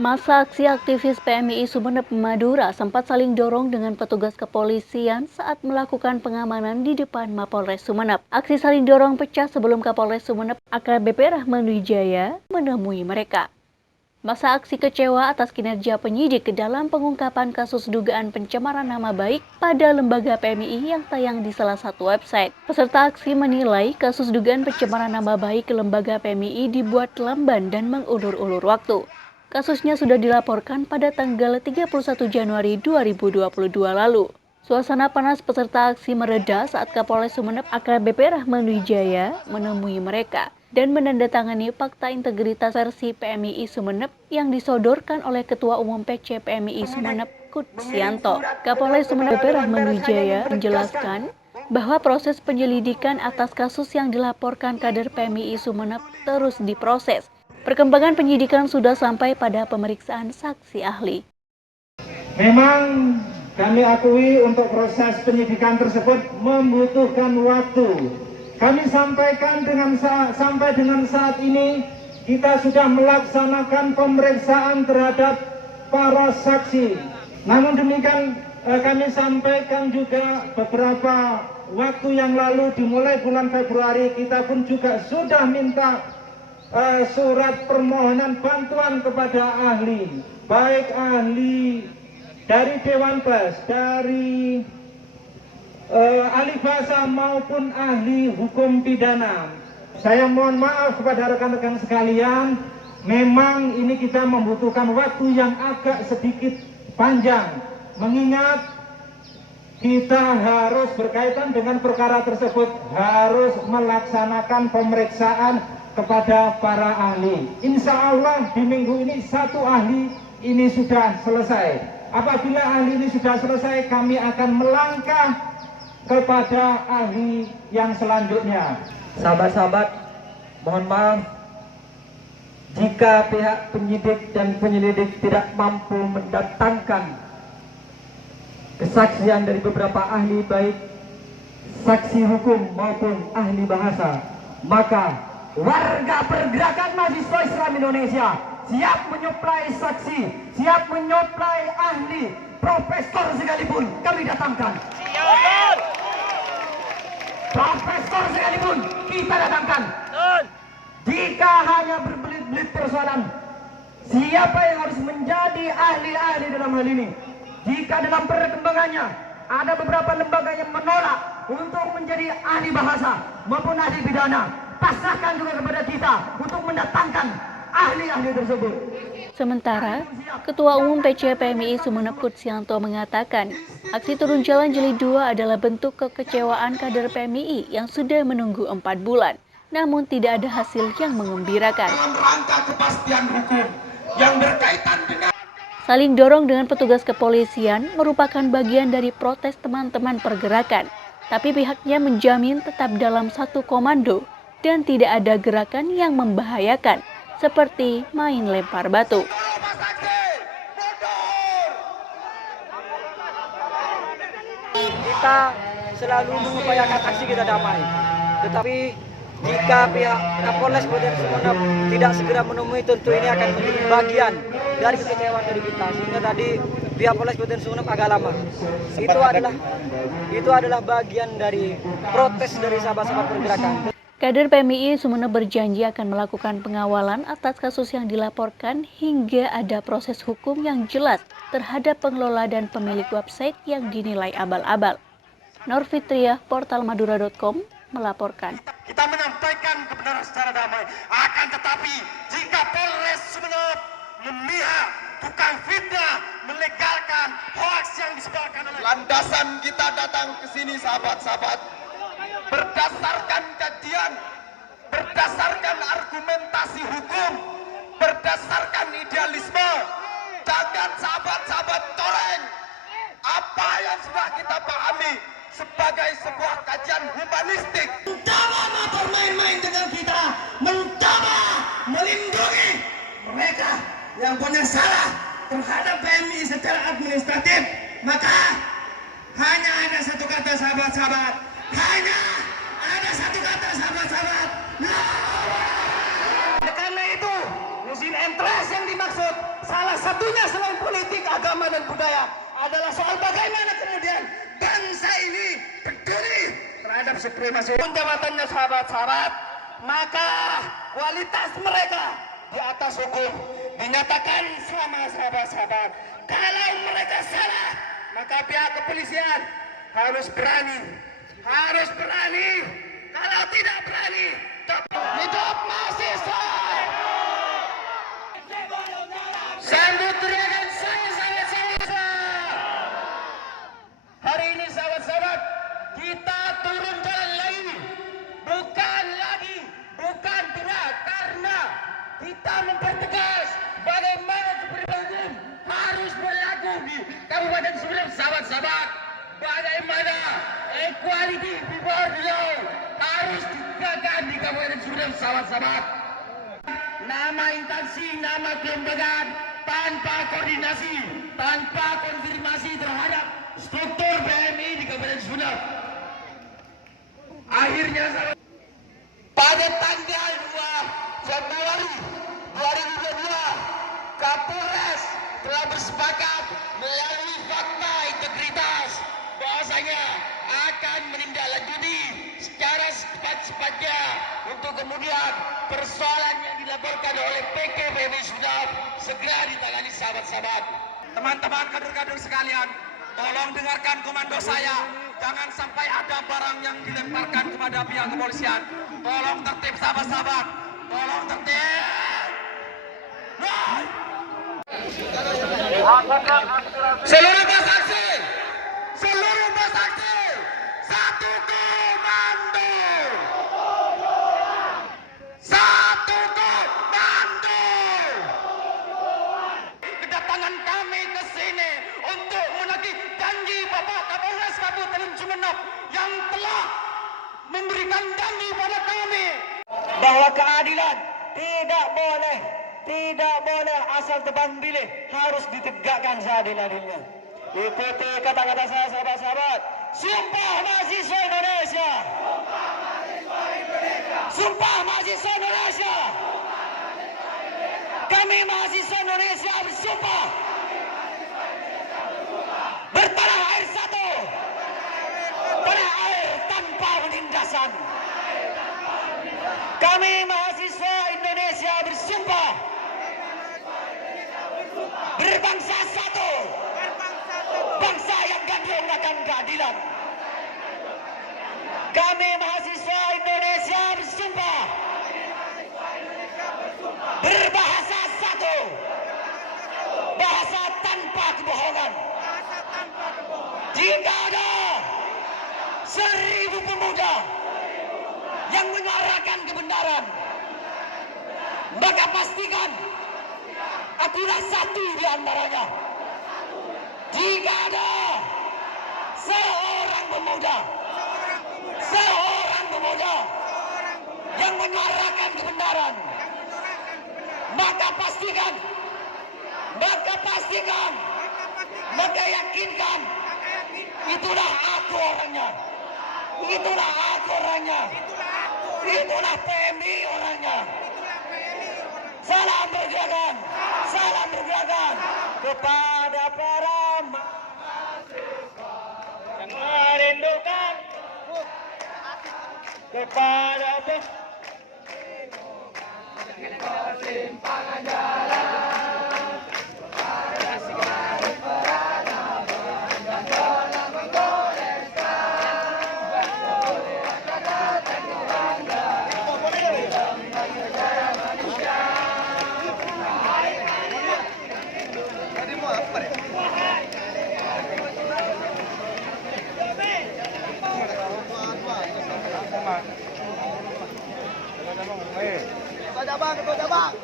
Masa aksi aktivis PMII Sumeneb Madura sempat saling dorong dengan petugas kepolisian saat melakukan pengamanan di depan Mapolres Sumeneb. Aksi saling dorong pecah sebelum Kapolres Sumeneb AKBP Rahman Wijaya menemui mereka. Masa aksi kecewa atas kinerja penyidik dalam pengungkapan kasus dugaan pencemaran nama baik pada lembaga PMII yang tayang di salah satu website. Peserta aksi menilai kasus dugaan pencemaran nama baik lembaga PMII dibuat lamban dan mengulur-ulur waktu. Kasusnya sudah dilaporkan pada tanggal 31 Januari 2022 lalu. Suasana panas peserta aksi mereda saat Kapolres Sumeneb AKBP Rahman Wijaya menemui mereka dan menandatangani fakta integritas versi PMII Sumeneb yang disodorkan oleh Ketua Umum PC PMII Sumeneb Kutsianto. Kapolres Sumeneb Rahman Wijaya menjelaskan bahwa proses penyelidikan atas kasus yang dilaporkan kader PMII Sumeneb terus diproses. Perkembangan penyidikan sudah sampai pada pemeriksaan saksi ahli. Memang kami akui untuk proses penyidikan tersebut membutuhkan waktu. Kami sampaikan sampai dengan saat ini kita sudah melaksanakan pemeriksaan terhadap para saksi. Namun demikian kami sampaikan juga beberapa waktu yang lalu dimulai bulan Februari kita pun juga sudah minta surat permohonan bantuan kepada ahli, baik ahli dari Dewan Pers, dari ahli bahasa maupun ahli hukum pidana. Saya mohon maaf kepada rekan-rekan sekalian, memang ini kita membutuhkan waktu yang agak sedikit panjang, mengingat kita harus berkaitan dengan perkara tersebut, harus melaksanakan pemeriksaan kepada para ahli. Insya Allah di minggu ini satu ahli ini sudah selesai. Apabila ahli ini sudah selesai, kami akan melangkah kepada ahli yang selanjutnya. Sahabat-sahabat, mohon maaf jika pihak penyidik dan penyelidik tidak mampu mendatangkan kesaksian dari beberapa ahli, baik saksi hukum maupun ahli bahasa, maka warga pergerakan mahasiswa Islam Indonesia siap menyuplai saksi, siap menyuplai ahli, profesor sekalipun kami datangkan. Profesor sekalipun kita datangkan. Jika hanya berbelit-belit persoalan siapa yang harus menjadi ahli-ahli dalam hal ini, jika dalam perkembangannya ada beberapa lembaga yang menolak untuk menjadi ahli bahasa maupun ahli pidana, pasrahkan juga kepada kita untuk mendatangkan ahli-ahli tersebut. Sementara, Ketua Umum PC PMII Sumeneb Kutsianto mengatakan, aksi turun jalan Jilid 2 adalah bentuk kekecewaan kader PMII yang sudah menunggu 4 bulan, namun tidak ada hasil yang mengembirakan. Dalam rangka kepastian hukum yang berkaitan dengan saling dorong dengan petugas kepolisian merupakan bagian dari protes teman-teman pergerakan, tapi pihaknya menjamin tetap dalam satu komando dan tidak ada gerakan yang membahayakan, seperti main lempar batu. Kita selalu mengupayakan aksi kita damai, tetapi jika pihak Kapolres Kabupaten Sumeneb tidak segera menemui, tentu ini akan menjadi bagian dari kekecewaan dari kita. Sehingga tadi pihak Polres Kabupaten Sumeneb agak lama. Itu adalah bagian dari protes dari sahabat-sahabat pergerakan. Kader PMII Sumeneb berjanji akan melakukan pengawalan atas kasus yang dilaporkan hingga ada proses hukum yang jelas terhadap pengelola dan pemilik website yang dinilai abal-abal. Nur Fitriah, portal madura.com melaporkan. kita menyampaikan kebenaran secara damai. Akan tetapi jika Polres Sumeneb memihak, tukang fitnah, melegalkan hoax yang disebarkan oleh landasan kita datang ke sini, sahabat-sahabat, berdasarkan kajian, berdasarkan argumentasi hukum, berdasarkan idealisme. Jangan sahabat-sahabat coreng apa yang sudah kita pahami sebagai sebuah kajian humanistik. Mencoba bermain-main dengan kita, mencoba melindungi mereka yang punya salah terhadap PMI secara administratif, maka hanya ada satu kata sahabat-sahabat, hanya ada satu kata sahabat-sahabat. Karena itu satunya selain politik, agama, dan budaya adalah soal bagaimana kemudian bangsa ini peduli terhadap supremasi. Jabatannya sahabat-sahabat, maka kualitas mereka di atas hukum dinyatakan sama sahabat-sahabat. Kalau mereka salah, maka pihak kepolisian harus berani. Kalau tidak berani, hidup mahasiswa. Sambut teriakan saya sahabat-sahabat. Hari ini sahabat-sahabat, kita turun jalan lagi. Bukan tidak, karena kita mempertegas bagaimana hukum harus berlaku di Kabupaten Sumeneb, sahabat-sahabat. Bagaimana equality before the law harus ditegakkan di Kabupaten Sumeneb, sahabat-sahabat. Nama instansi, nama kelembagaan tanpa koordinasi, tanpa konfirmasi terhadap struktur PMI di Kabupaten Sumeneb. Akhirnya pada tanggal 2 Januari 2022, Kapolres telah bersepakat melalui fakta integritas bahwasanya akan menindaklanjuti secara cepat-cepatnya untuk kemudian persoalan yang dilaporkan oleh PKPMI Sumeneb segera ditangani, sahabat-sahabat. Teman-teman kader-kader sekalian, tolong dengarkan komando saya. Jangan sampai ada barang yang dilemparkan kepada pihak kepolisian. Tolong tertib, sahabat-sahabat. Tolong tertib. Seluruh bas aksi, satu komando, kedatangan kami ke sini untuk menagih janji Bapak Kapolres Kabupaten Sumeneb yang telah memberikan janji pada kami bahwa keadilan tidak boleh asal tebang pilih, harus ditegakkan seadil-adilnya. Ikuti kata-kata saya, sahabat-sahabat. Sumpah mahasiswa Indonesia. Sumpah mahasiswa Indonesia. Kami mahasiswa Indonesia bersumpah bertanah air satu, tanah air tanpa penindasan. Kami mahasiswa Indonesia bersumpah berbangsa satu, bangsa yang gandrung akan keadilan. Kami mahasiswa Indonesia bersumpah berbahasa satu, bahasa tanpa kebohongan. Jika ada 1000 pemuda yang menyuarakan kebenaran, maka pastikan akulah satu di antaranya. Jika ada seorang pemuda yang menyuarakan kebenaran, maka yakinkan itulah aku orangnya, itulah PMI orangnya. Salam pergerakan kepada para mahasiswa yang merindukan kepada persimpangan jalan. Ketua cabang.